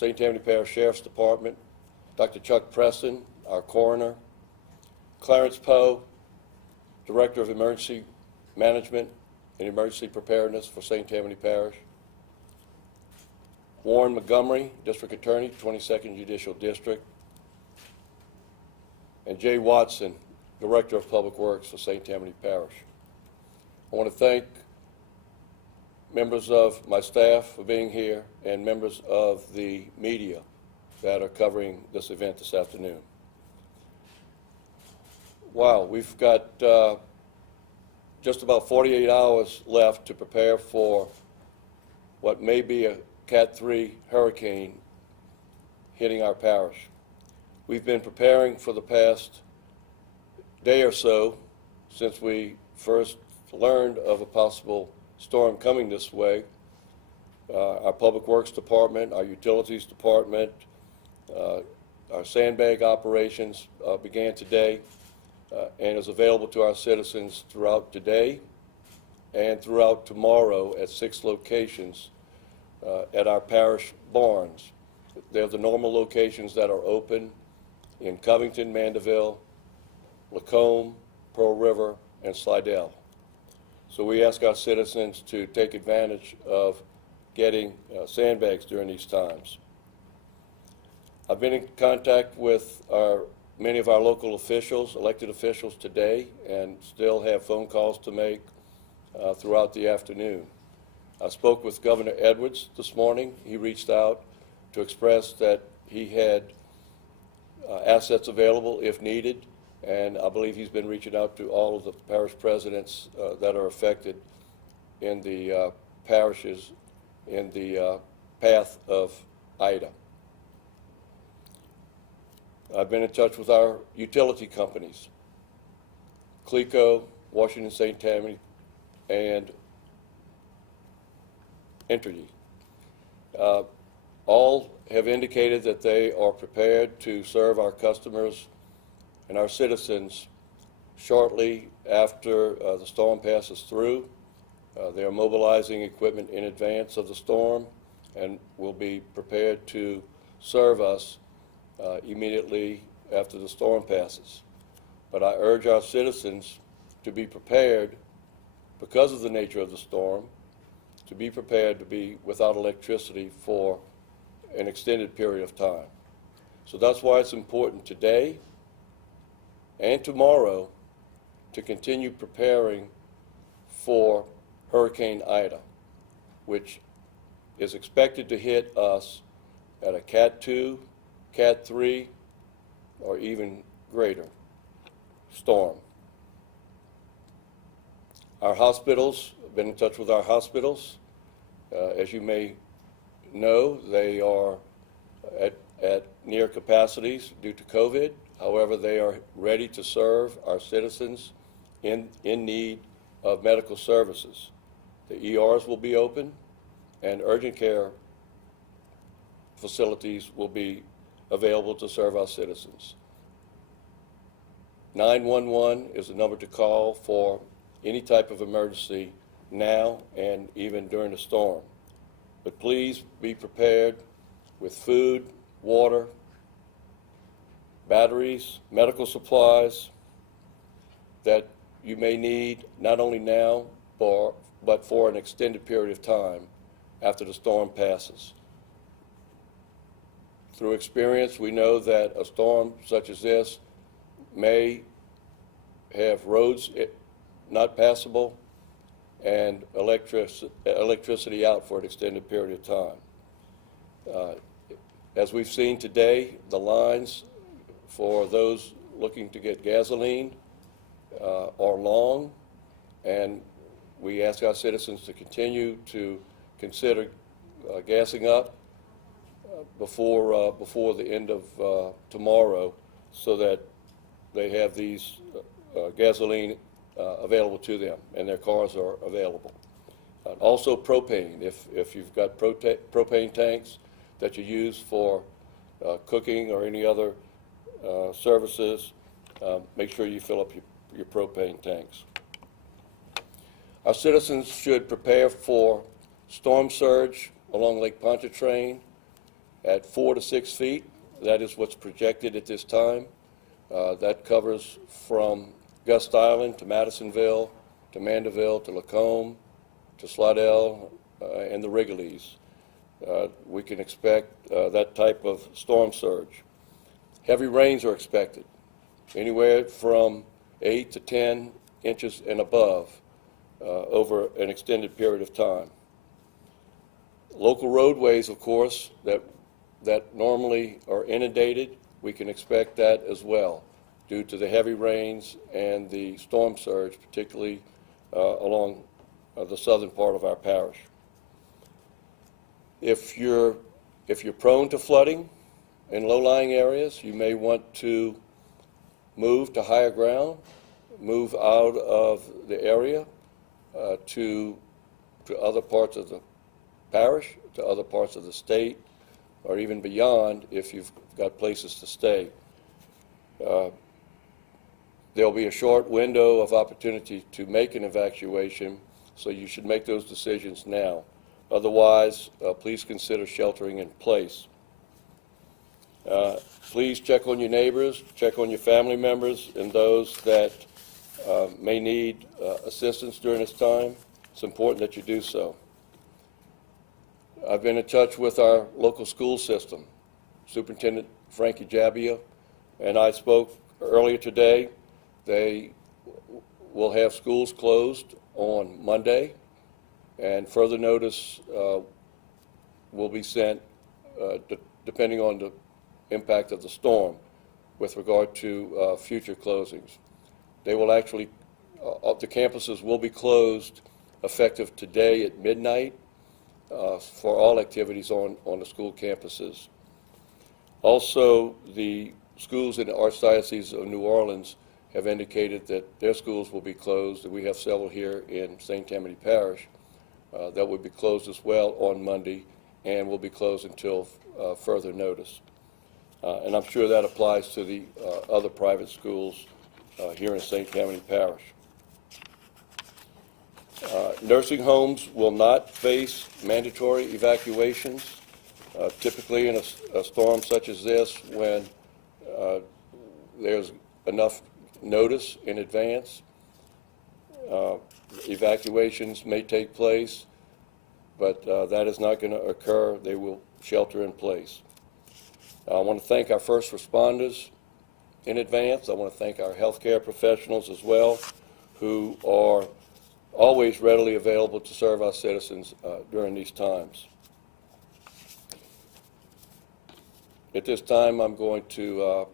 St. Tammany Parish Sheriff's Department, Dr. Chuck Preston, our coroner, Clarence Poe, Director of Emergency Management and Emergency Preparedness for St. Tammany Parish, Warren Montgomery, District Attorney, 22nd Judicial District, and Jay Watson, Director of Public Works for St. Tammany Parish. I want to thank members of my staff for being here and members of the media that are covering this event this afternoon. Wow, we've got just about 48 hours left to prepare for what may be a Cat 3 hurricane hitting our parish. We've been preparing for the past day or so since we first learned of a possible storm coming this way. Our Public Works Department, our Utilities Department, our sandbag operations began today and is available to our citizens throughout today and throughout tomorrow at 6 locations at our parish barns. They're the normal locations that are open in Covington, Mandeville, Lacombe, Pearl River, and Slidell. So we ask our citizens to take advantage of getting sandbags during these times. I've been in contact with many of our local officials, elected officials today, and still have phone calls to make throughout the afternoon. I spoke with Governor Edwards this morning. He reached out to express that he had assets available if needed, and I believe he's been reaching out to all of the parish presidents that are affected in the parishes in the path of Ida. I've been in touch with our utility companies, Clico, Washington St. Tammany, and Entergy. All have indicated that they are prepared to serve our customers and our citizens shortly after the storm passes through. They are mobilizing equipment in advance of the storm and will be prepared to serve us immediately after the storm passes. But I urge our citizens to be prepared because of the nature of the storm, to be prepared to be without electricity for an extended period of time. So that's why it's important today and tomorrow to continue preparing for Hurricane Ida, which is expected to hit us at a Cat 2, Cat 3, or even greater storm. Our hospitals, I've been in touch with our hospitals. As you may know, they are at near capacities due to COVID. However, they are ready to serve our citizens in need of medical services. The ERs will be open, and urgent care facilities will be available to serve our citizens. 911 is the number to call for any type of emergency now and even during the storm. But please be prepared with food, water, batteries, medical supplies that you may need not only now but for an extended period of time after the storm passes. Through experience, we know that a storm such as this may have roads not passable and electricity out for an extended period of time. As we've seen today, the lines for those looking to get gasoline are long, and we ask our citizens to continue to consider gassing up before the end of tomorrow, so that they have these gasoline available to them and their cars are available. Also propane, if you've got propane tanks that you use for cooking or any other services, make sure you fill up your propane tanks. Our citizens should prepare for storm surge along Lake Pontchartrain at 4 to 6 feet. That is what's projected at this time. That covers from Gust Island to Madisonville, to Mandeville, to Lacombe, to Slidell, and the Wrigley's. We can expect that type of storm surge. Heavy rains are expected, anywhere from 8 to 10 inches and above over an extended period of time. Local roadways, of course, that normally are inundated, we can expect that as well due to the heavy rains and the storm surge, particularly along the southern part of our parish. If you're prone to flooding in low-lying areas, you may want to move to higher ground, move out of the area to other parts of the parish, to other parts of the state, or even beyond if you've got places to stay. There'll be a short window of opportunity to make an evacuation, so you should make those decisions now. Otherwise, please consider sheltering in place. Please check on your neighbors, check on your family members, and those that may need assistance during this time. It's important that you do so. I've been in touch with our local school system. Superintendent Frankie Jabbia and I spoke earlier today. They will have schools closed on Monday, and further notice will be sent depending on the impact of the storm with regard to future closings. They will actually, the campuses will be closed effective today at midnight for all activities on the school campuses. Also, the schools in the Archdiocese of New Orleans have indicated that their schools will be closed, and we have several here in St. Tammany Parish that will be closed as well on Monday and will be closed until further notice. And I'm sure that applies to the other private schools here in St. Tammany Parish. Nursing homes will not face mandatory evacuations. Typically in a storm such as this, when there's enough notice in advance, evacuations may take place, but that is not going to occur. They will shelter in place. I want to thank our first responders in advance. I want to thank our healthcare professionals as well, who are always readily available to serve our citizens during these times. At this time, I'm going to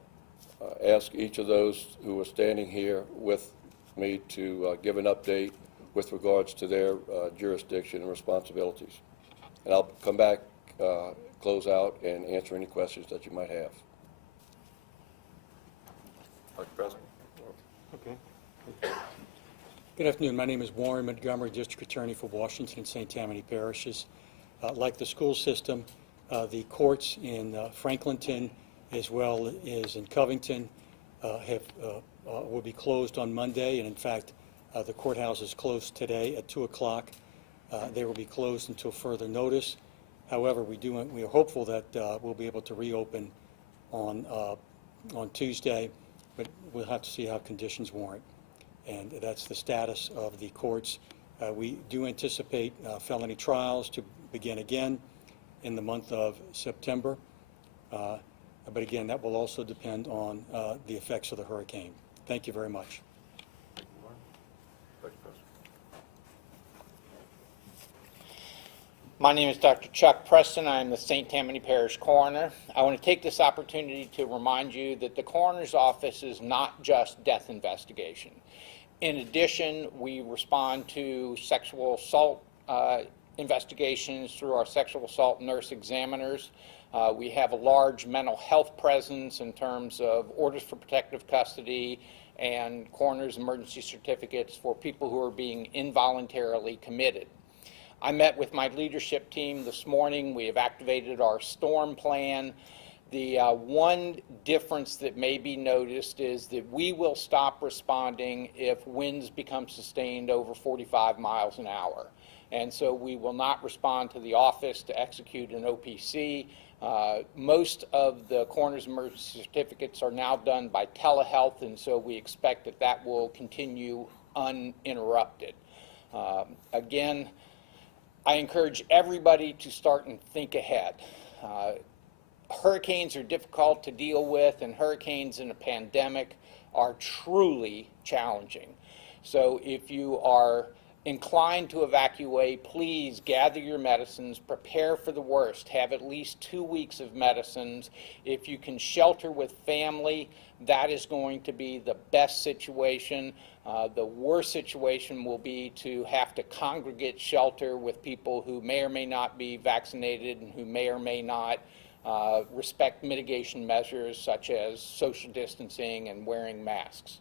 ask each of those who are standing here with me to give an update with regards to their jurisdiction and responsibilities. And I'll come back, close out, and answer any questions that you might have. Dr. President. Okay. Good afternoon. My name is Warren Montgomery, District Attorney for Washington and St. Tammany parishes. Like the school system, the courts in Franklinton as well as in Covington will be closed on Monday, and in fact the courthouse is closed today at 2 o'clock. They will be closed until further notice. However, we are hopeful that we'll be able to reopen on Tuesday, but we'll have to see how conditions warrant. And that's the status of the courts. We do anticipate felony trials to begin again in the month of September. But again, that will also depend on the effects of the hurricane. Thank you very much. My name is Dr. Chuck Preston. I am the St. Tammany Parish coroner. I want to take this opportunity to remind you that the coroner's office is not just death investigation. In addition, we respond to sexual assault investigations through our sexual assault nurse examiners. We have a large mental health presence in terms of orders for protective custody and coroner's emergency certificates for people who are being involuntarily committed. I met with my leadership team this morning. We have activated our storm plan. The one difference that may be noticed is that we will stop responding if winds become sustained over 45 miles an hour. And so we will not respond to the office to execute an OPC Most of the coroner's emergency certificates are now done by telehealth, and so we expect that that will continue uninterrupted. Again, I encourage everybody to start and think ahead. Hurricanes are difficult to deal with, and hurricanes in a pandemic are truly challenging. So if you are inclined to evacuate, please gather your medicines, prepare for the worst, have at least 2 weeks of medicines. If you can shelter with family, that is going to be the best situation. The worst situation will be to have to congregate shelter with people who may or may not be vaccinated and who may or may not respect mitigation measures such as social distancing and wearing masks.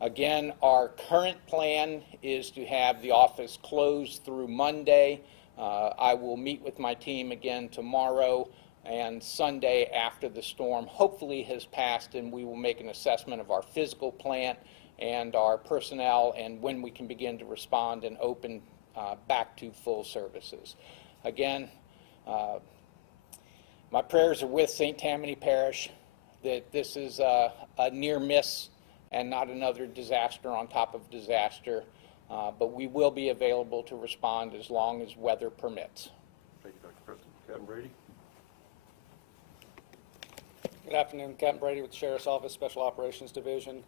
Again, our current plan is to have the office closed through Monday. I will meet with my team again tomorrow and Sunday after the storm hopefully has passed, and we will make an assessment of our physical plant and our personnel and when we can begin to respond and open back to full services. Again, my prayers are with St. Tammany Parish that this is a near miss and not another disaster on top of disaster, but we will be available to respond as long as weather permits. Thank you, Dr. Preston. Captain Brady? Good afternoon, Captain Brady with the Sheriff's Office, Special Operations Division.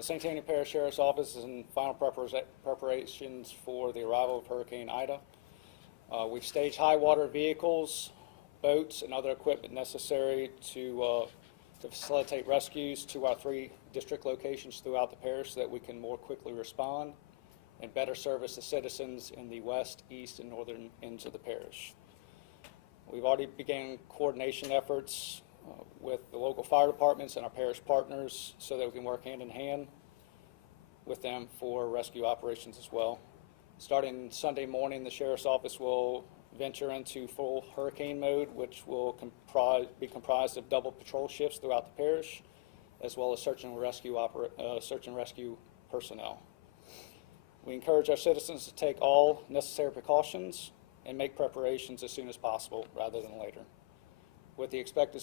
St. Tammany Parish Sheriff's Office is in final preparations for the arrival of Hurricane Ida. We've staged high water vehicles, boats, and other equipment necessary to facilitate rescues to our 3 district locations throughout the parish so that we can more quickly respond and better service the citizens in the west, east, and northern ends of the parish. We've already begun coordination efforts with the local fire departments and our parish partners so that we can work hand in hand with them for rescue operations as well. Starting Sunday morning, the Sheriff's Office will venture into full hurricane mode, which will be comprised of double patrol shifts throughout the parish, as well as search and rescue personnel. We encourage our citizens to take all necessary precautions and make preparations as soon as possible rather than later. With the expected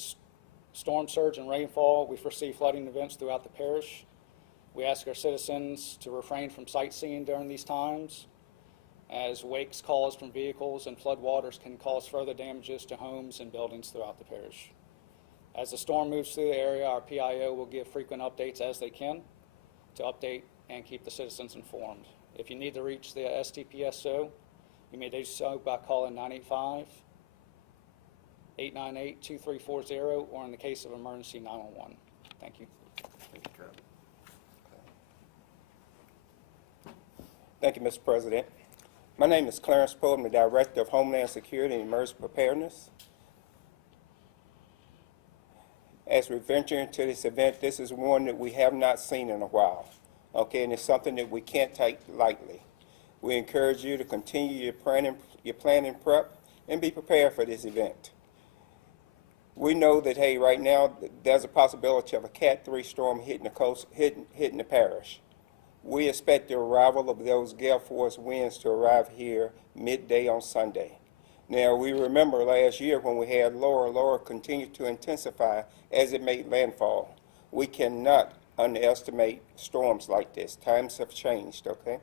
storm surge and rainfall, we foresee flooding events throughout the parish. We ask our citizens to refrain from sightseeing during these times, as wakes caused from vehicles and flood waters can cause further damages to homes and buildings throughout the parish. As the storm moves through the area, our PIO will give frequent updates as they can to update and keep the citizens informed. If you need to reach the STPSO, you may do so by calling 985-898-2340, or in the case of emergency, 911. Thank you. Thank you, Captain. Thank you, Mr. President. My name is Clarence Poe. I'm the Director of Homeland Security and Emergency Preparedness. As we venture into this event, this is one that we have not seen in a while, okay, and it's something that we can't take lightly. We encourage you to continue your planning prep and be prepared for this event. We know that, hey, right now there's a possibility of a Cat 3 storm hitting the coast, hitting the parish. We expect the arrival of those gale force winds to arrive here midday on Sunday. Now, we remember last year when we had Laura continued to intensify as it made landfall. We cannot underestimate storms like this. Times have changed, okay?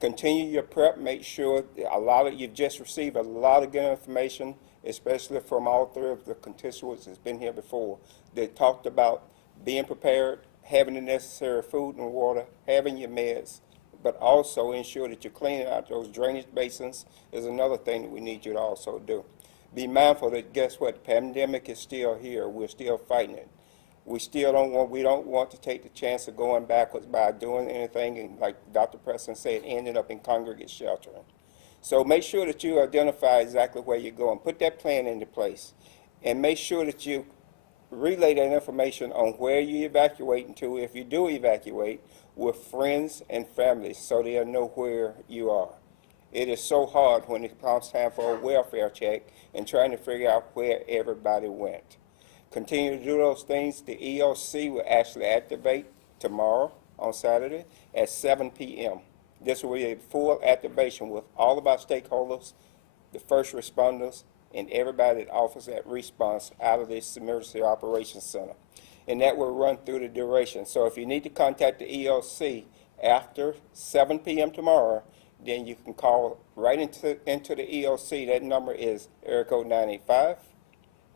Continue your prep. Make sure you've just received a lot of good information, especially from all 3 of the constituents that's been here before. They talked about being prepared, having the necessary food and water, having your meds, but also ensure that you're cleaning out those drainage basins is another thing that we need you to also do. Be mindful that, guess what, the pandemic is still here. We're still fighting it. We don't want to take the chance of going backwards by doing anything, and like Dr. Preston said, ending up in congregate sheltering. So make sure that you identify exactly where you're going. Put that plan into place, and make sure that you relay that information on where you're evacuating to, if you do evacuate, with friends and families so they'll know where you are. It is so hard when it comes time for a welfare check and trying to figure out where everybody went. Continue to do those things. The EOC will actually activate tomorrow on Saturday at 7 p.m. This will be a full activation with all of our stakeholders, the first responders, and everybody that offers that response out of this emergency operations center. And that will run through the duration. So if you need to contact the EOC after 7 p.m. tomorrow, then you can call right into the EOC. That number is area code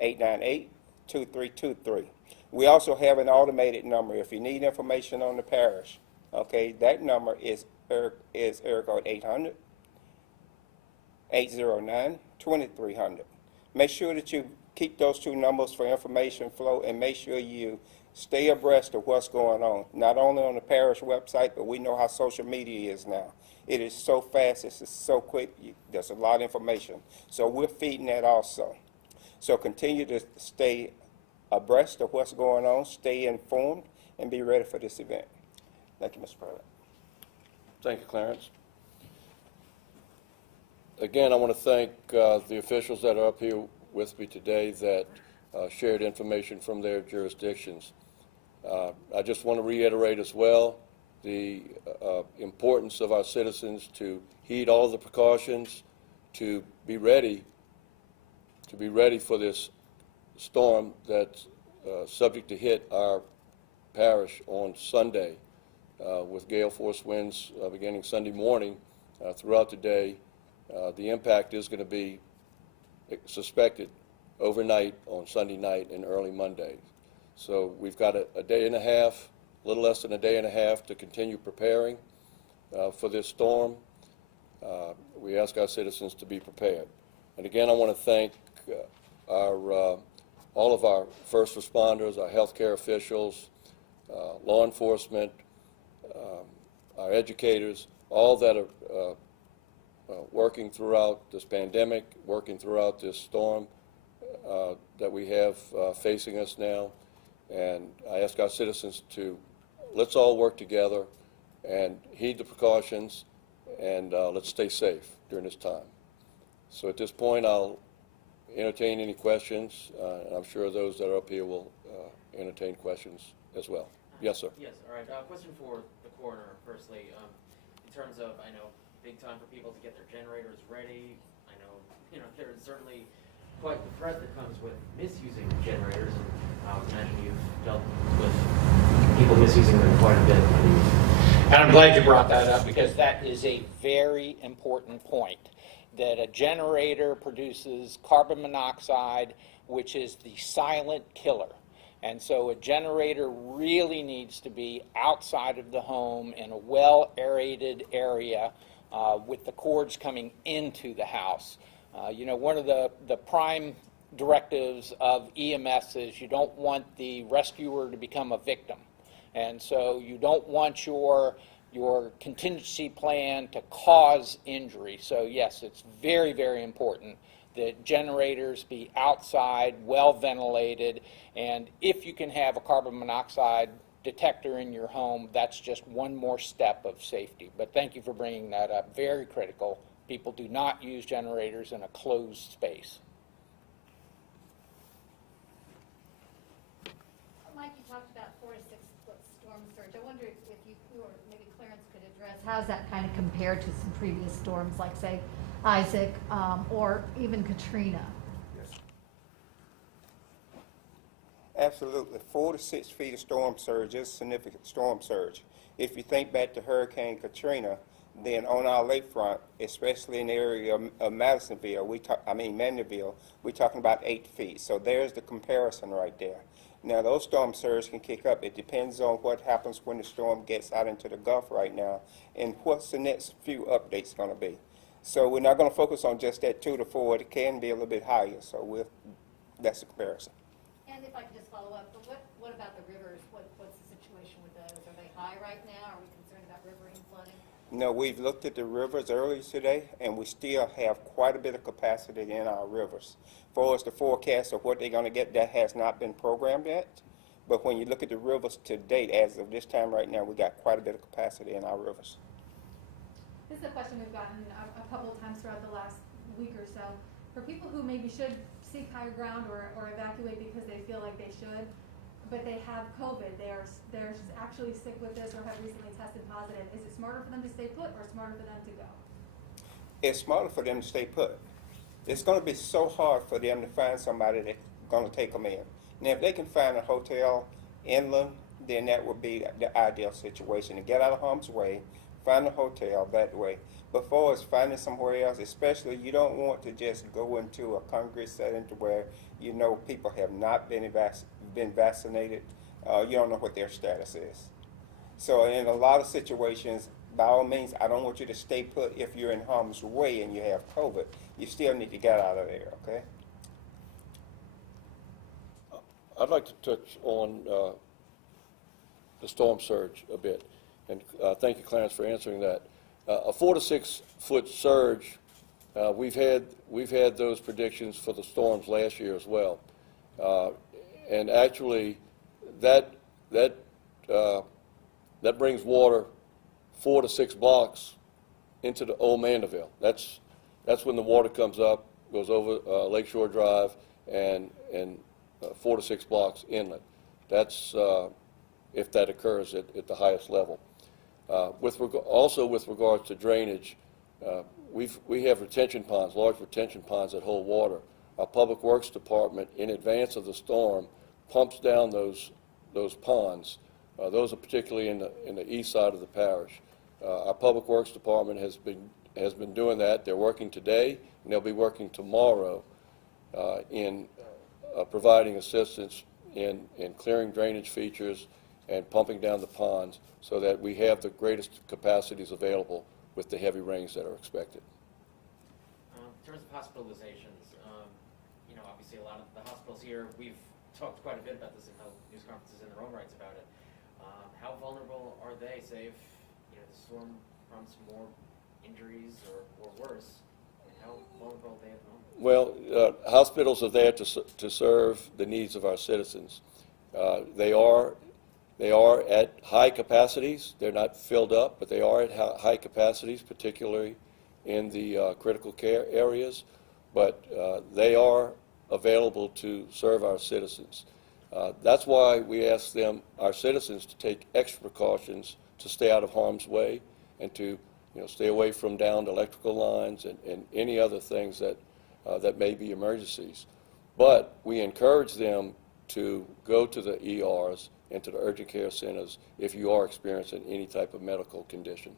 985-898-2323. We also have an automated number. If you need information on the parish, okay, that number is area code 800-809-2300. Make sure that you keep those two numbers for information flow, and make sure you stay abreast of what's going on, not only on the parish website, but we know how social media is now. It is so fast, it's so quick, there's a lot of information. So we're feeding that also. So continue to stay abreast of what's going on, stay informed, and be ready for this event. Thank you, Mr. President. Thank you, Clarence. Again, I want to thank the officials that are up here with me today that shared information from their jurisdictions. I just want to reiterate as well the importance of our citizens to heed all the precautions, to be ready for this storm that's subject to hit our parish on Sunday with gale force winds beginning Sunday morning throughout the day. The impact is going to be suspected overnight on Sunday night and early Monday. So we've got a day and a half, a little less than a day and a half to continue preparing for this storm. We ask our citizens to be prepared. And again, I want to thank all of our first responders, our healthcare officials, law enforcement, our educators, all that are working throughout this pandemic, working throughout this storm that we have facing us now. And I ask our citizens to, let's all work together and heed the precautions, and let's stay safe during this time. So at this point, I'll entertain any questions, and I'm sure those that are up here will entertain questions as well. Yes, sir. Yes, all right. Question for the coroner, firstly. In terms of, I know, big time for people to get their generators ready. I know, there's certainly quite the threat that comes with misusing generators, and I would imagine you've dealt with people misusing them quite a bit. And I'm glad you brought that up, because that is a very important point, that a generator produces carbon monoxide, which is the silent killer. And so a generator really needs to be outside of the home in a well-aerated area with the cords coming into the house. One of the prime directives of EMS is you don't want the rescuer to become a victim. And so you don't want your contingency plan to cause injury. So yes, it's very, very important that generators be outside, well ventilated, and if you can have a carbon monoxide detector in your home, that's just one more step of safety. But thank you for bringing that up. Very critical. People do not use generators in a closed space. Mike, you talked about 4 to 6 foot storm surge. I wonder if you or maybe Clarence could address how does that kind of compare to some previous storms, like say Isaac or even Katrina? Yes. Absolutely. 4 to 6 feet of storm surge is significant storm surge. If you think back to Hurricane Katrina, then on our lakefront, especially in the area of Madisonville, Mandeville, we're talking about 8 feet. So there's the comparison right there. Now, those storm surges can kick up. It depends on what happens when the storm gets out into the Gulf right now and what's the next few updates going to be. So we're not going to focus on just that 2 to 4. It can be a little bit higher. So that's the comparison. And if I could just follow up, but what about the rivers? What's the situation with those? Are they high right now? Are we concerned about riverine flooding? No, we've looked at the rivers earlier today, and we still have quite a bit of capacity in our rivers. For us, the forecast of what they're going to get, that has not been programmed yet. But when you look at the rivers to date, as of this time right now, we got quite a bit of capacity in our rivers. This is a question we've gotten a couple of times throughout the last week or so. For people who maybe should seek higher ground or evacuate because they feel like they should, but they have COVID, they're actually sick with this or have recently tested positive, is it smarter for them to stay put or smarter for them to go? It's smarter for them to stay put It's gonna be so hard for them to find somebody that's gonna take them in. Now, if they can find a hotel inland, then that would be the ideal situation, to get out of harm's way, find a hotel that way. Before it's finding somewhere else, especially you don't want to just go into a congregate setting to where you know people have not been vaccinated. You don't know what their status is. So in a lot of situations, by all means, I don't want you to stay put if you're in harm's way and you have COVID. You still need to get out of there, okay? I'd like to touch on the storm surge a bit, and thank you, Clarence, for answering that. A 4 to 6 foot surge, we've had those predictions for the storms last year as well, and actually that brings water 4 to 6 blocks into the old Mandeville. That's when the water comes up, goes over Lakeshore Drive, and 4 to 6 blocks inland. That's if that occurs at the highest level. Also with regards to drainage, we have retention ponds, large retention ponds that hold water. Our Public Works Department, in advance of the storm, pumps down those ponds. Those are particularly in the east side of the parish. Our Public Works Department has been doing that. They're working today, and they'll be working tomorrow in providing assistance in clearing drainage features and pumping down the ponds so that we have the greatest capacities available with the heavy rains that are expected. In terms of hospitalizations, obviously a lot of the hospitals here, we've talked quite a bit about this in health news conferences in their own rights about it. How vulnerable are they, say if the storm prompts more injuries or worse? How vulnerable are they at the moment? Well, hospitals are there to serve the needs of our citizens. They are at high capacities. They're not filled up, but they are at high capacities, particularly in the critical care areas. But they are available to serve our citizens. That's why we ask our citizens, to take extra precautions to stay out of harm's way and to stay away from downed electrical lines and any other things that may be emergencies. But we encourage them to go to the ERs and to the urgent care centers if you are experiencing any type of medical condition.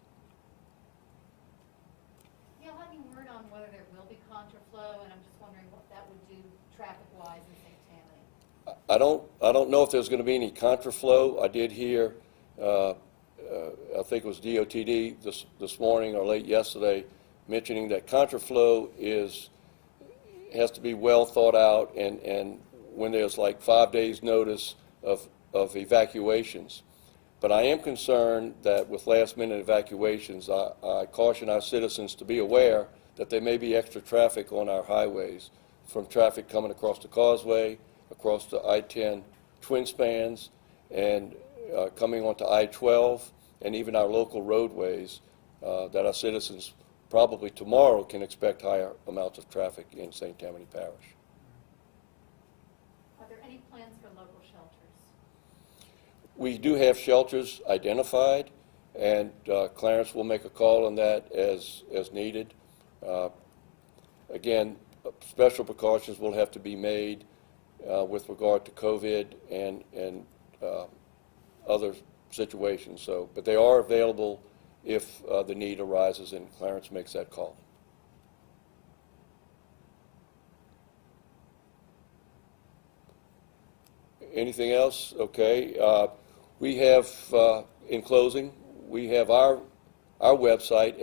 You have any word on whether there will be contraflow, and I'm just wondering what that would do traffic-wise in St. Tammany? I don't know if there's going to be any contraflow. I did hear, I think it was DOTD this morning or late yesterday, mentioning that contraflow has to be well thought out, and when there's like 5 days notice of evacuations. But I am concerned that with last-minute evacuations, I caution our citizens to be aware that there may be extra traffic on our highways, from traffic coming across the causeway, across the I-10 twin spans, and coming onto I-12, and even our local roadways, that our citizens probably tomorrow can expect higher amounts of traffic in St. Tammany Parish. Are there any plans for local shelters? We do have shelters identified, and Clarence will make a call on that as needed. Again, special precautions will have to be made with regard to COVID and other situations. But they are available if the need arises and Clarence makes that call. Anything else? Okay. We have, in closing, we have our website,